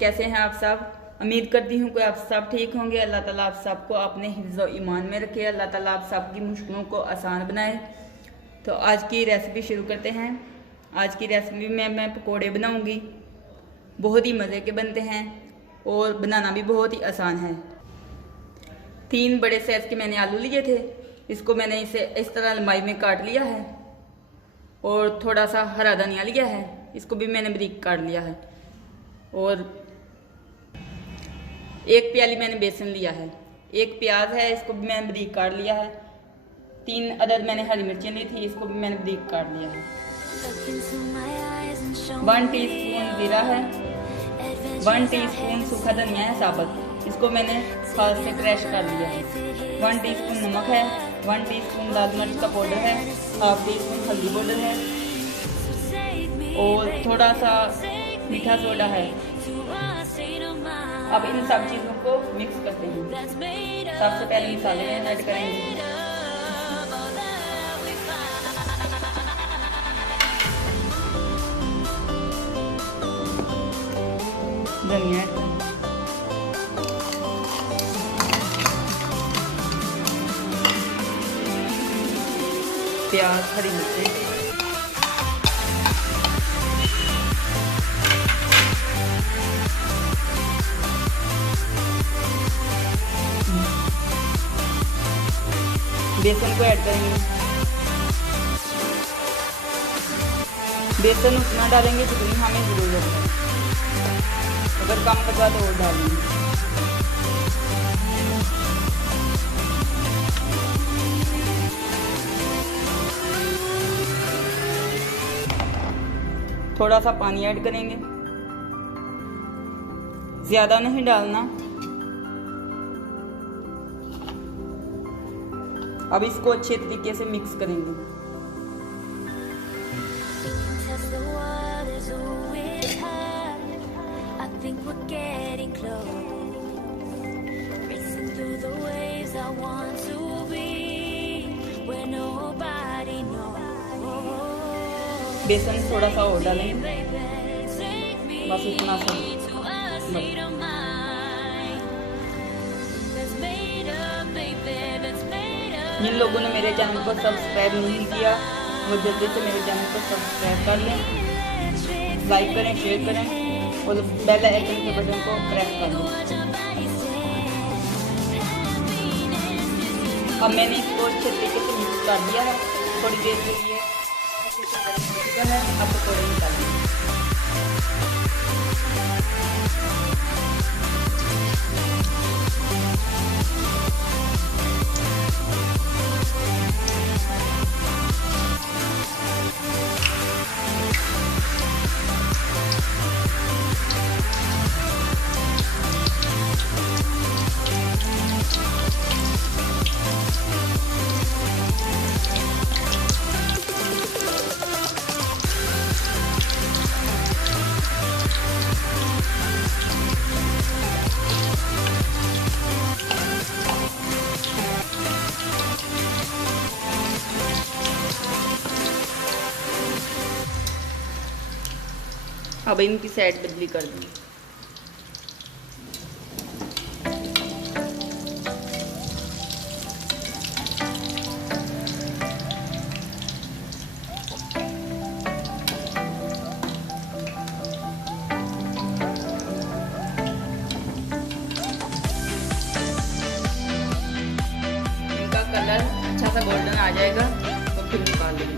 कैसे हैं आप सब। उम्मीद करती हूँ कि आप सब ठीक होंगे। अल्लाह ताला आप सबको अपने हिफ्ज़ और ईमान में रखे। अल्लाह ताला आप सबकी मुश्किलों को आसान बनाए। तो आज की रेसिपी शुरू करते हैं। आज की रेसिपी में मैं पकोड़े बनाऊँगी। बहुत ही मज़े के बनते हैं और बनाना भी बहुत ही आसान है। 3 बड़े साइज़ के मैंने आलू लिए थे। इसको मैंने इसे इस तरह लंबाई में काट लिया है। और थोड़ा सा हरा धनिया लिया है, इसको भी मैंने बारीक काट लिया है। और 1 प्याली मैंने बेसन लिया है। 1 प्याज है, इसको भी मैंने बारीक काट लिया है। 3 अदद मैंने हरी मिर्चें ली थी, इसको भी मैंने बारीक काट लिया है। 1 टीस्पून जीरा है। 1 टीस्पून सूखा धनिया है साबुत, इसको मैंने हाथ से क्रश कर लिया है। 1 टीस्पून नमक है। 1 टीस्पून लाल मिर्च का पाउडर है। हाफ टीस्पून हल्दी पाउडर है और थोड़ा सा मीठा सोडा है। अब इन सब चीज़ों को मिक्स करते हैं। सबसे पहले मसाले में ऐड करेंगे। धनिया ऐड करेंगे। प्याज, हरी मिर्ची, बेसन को ऐड करेंगे। बेसन उतना डालेंगे जितनी हमें ज़रूरत है, अगर कम बचा तो और डालेंगे। थोड़ा सा पानी ऐड करेंगे, ज़्यादा नहीं डालना। अब इसको अच्छे तरीके से मिक्स करेंगे। बेसन थोड़ा सा और डालेंगे, बस इतना सा। जिन लोगों ने मेरे चैनल को सब्सक्राइब नहीं किया वो जल्दी से मेरे चैनल को सब्सक्राइब कर लें, लाइक करें, शेयर करें और बेल आइकन के बटन को प्रेस कर लें। अब मैंने इसको अच्छे तरीके से मिक्स कर दिया है। थोड़ी देर के लिए है। अब पकौड़े निकालेंगे। अब इनकी साइड बदली कर दूँ। इनका कलर अच्छा सा गोल्डन आ जाएगा तो फिर निकाल लेंगे।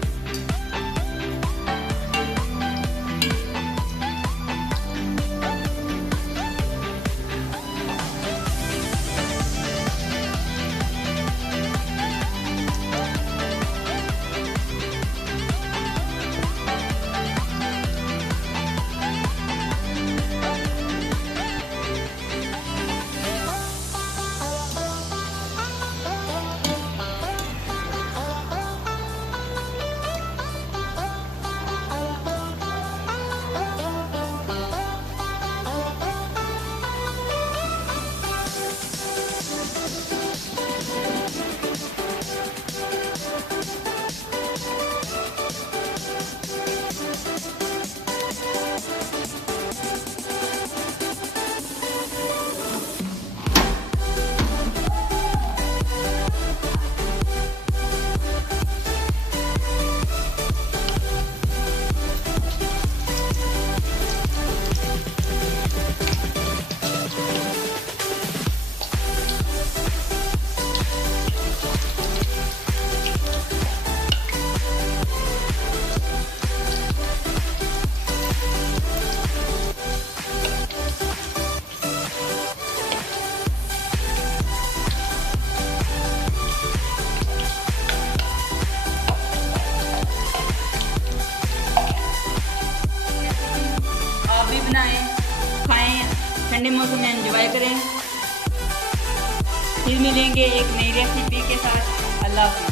मौसम में एंजॉय करें। फिर मिलेंगे एक नई रेसिपी के साथ। अल्लाह हाफ़िज़।